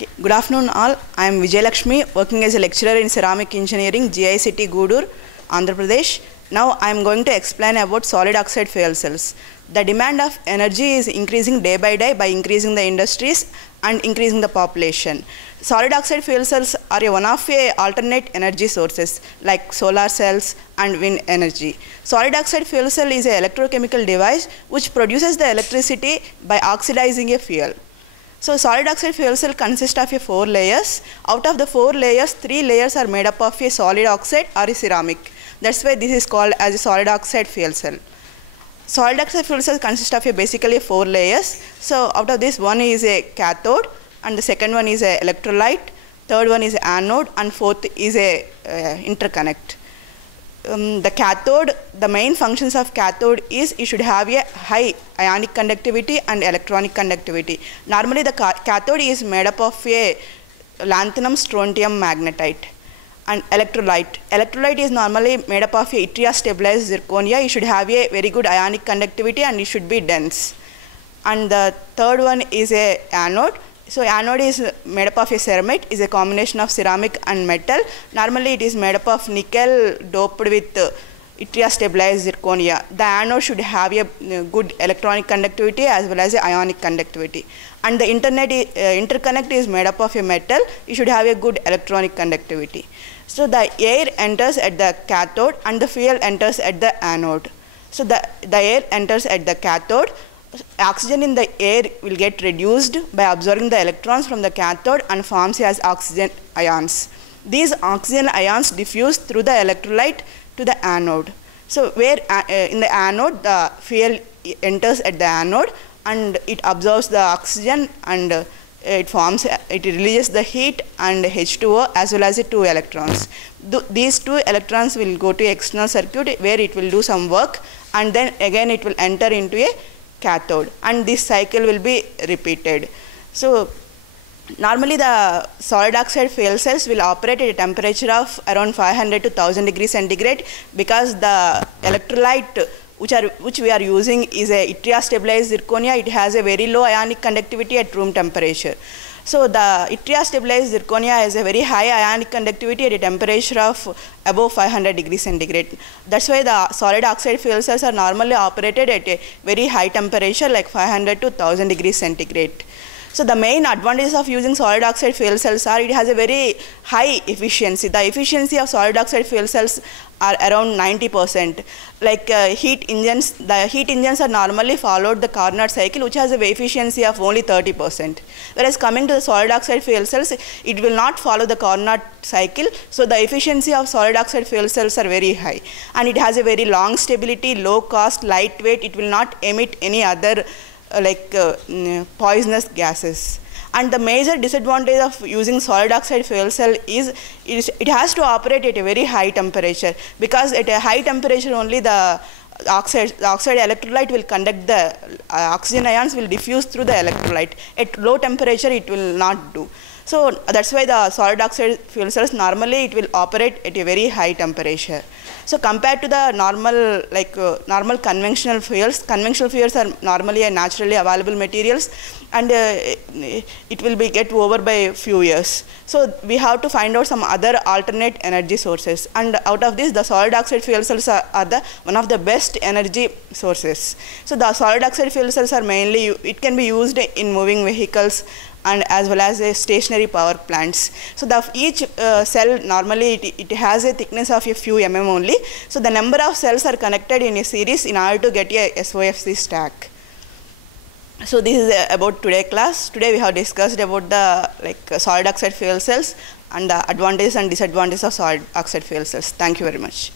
Okay. Good afternoon all. I am Vijay Lakshmi, working as a lecturer in ceramic engineering, GICT Goodur, Andhra Pradesh. Now I am going to explain about solid oxide fuel cells. The demand of energy is increasing day by day by increasing the industries and increasing the population. Solid oxide fuel cells are one of a alternate energy sources like solar cells and wind energy. Solid oxide fuel cell is an electrochemical device which produces the electricity by oxidizing a fuel. So solid oxide fuel cell consists of 4 layers. Out of the 4 layers, 3 layers are made up of a solid oxide or a ceramic. That's why this is called as a solid oxide fuel cell. Solid oxide fuel cell consists of basically 4 layers. So out of this, one is a cathode, and the second one is a electrolyte, third one is anode, and fourth is a interconnect. The cathode, the main functions of cathode is you should have a high ionic conductivity and electronic conductivity. Normally the cathode is made up of a lanthanum strontium magnetite. And electrolyte. Electrolyte is normally made up of a yttria stabilized zirconia. You should have a very good ionic conductivity and it should be dense. And the third one is a anode. So anode is made up of a ceramite, is a combination of ceramic and metal. Normally it is made up of nickel doped with yttria stabilized zirconia. The anode should have a good electronic conductivity as well as a ionic conductivity. And the interconnect is made up of a metal. You should have a good electronic conductivity. So the air enters at the cathode and the fuel enters at the anode. So the air enters at the cathode. Oxygen in the air will get reduced by absorbing the electrons from the cathode and forms as oxygen ions. These oxygen ions diffuse through the electrolyte to the anode. So where in the anode the fuel enters at the anode and it absorbs the oxygen and it releases the heat and H2O as well as the 2 electrons. These 2 electrons will go to external circuit where it will do some work, and then again it will enter into a cathode, and this cycle will be repeated. So normally the solid oxide fuel cells will operate at a temperature of around 500 to 1000 degrees centigrade because the electrolyte which we are using is a yttria stabilized zirconia. It has a very low ionic conductivity at room temperature. So the yttria stabilized zirconia has a very high ionic conductivity at a temperature of above 500 degrees centigrade. That's why the solid oxide fuel cells are normally operated at a very high temperature like 500 to 1000 degrees centigrade. So the main advantages of using solid oxide fuel cells are it has a very high efficiency. The efficiency of solid oxide fuel cells are around 90%. Like heat engines, the heat engines are normally followed the Carnot cycle, which has a efficiency of only 30%. Whereas coming to the solid oxide fuel cells, it will not follow the Carnot cycle. So the efficiency of solid oxide fuel cells are very high, and it has a very long stability, low cost, lightweight. It will not emit any other poisonous gases. And the major disadvantage of using solid oxide fuel cell is it has to operate at a very high temperature, because at a high temperature only the oxide electrolyte will conduct the oxygen ions will diffuse through the electrolyte. At low temperature it will not do. So that's why the solid oxide fuel cells normally it will operate at a very high temperature. So compared to the normal conventional fuels are normally naturally available materials, and it will be get over by a few years. So we have to find out some other alternate energy sources, and out of this the solid oxide fuel cells are one of the best energy sources. So the solid oxide fuel cells are mainly, it can be used in moving vehicles and as well as stationary power plants. So each cell normally it has a thickness of a few mm only. So the number of cells are connected in a series in order to get a SOFC stack. So this is about today's class. Today we have discussed about the solid oxide fuel cells and the advantages and disadvantages of solid oxide fuel cells. Thank you very much.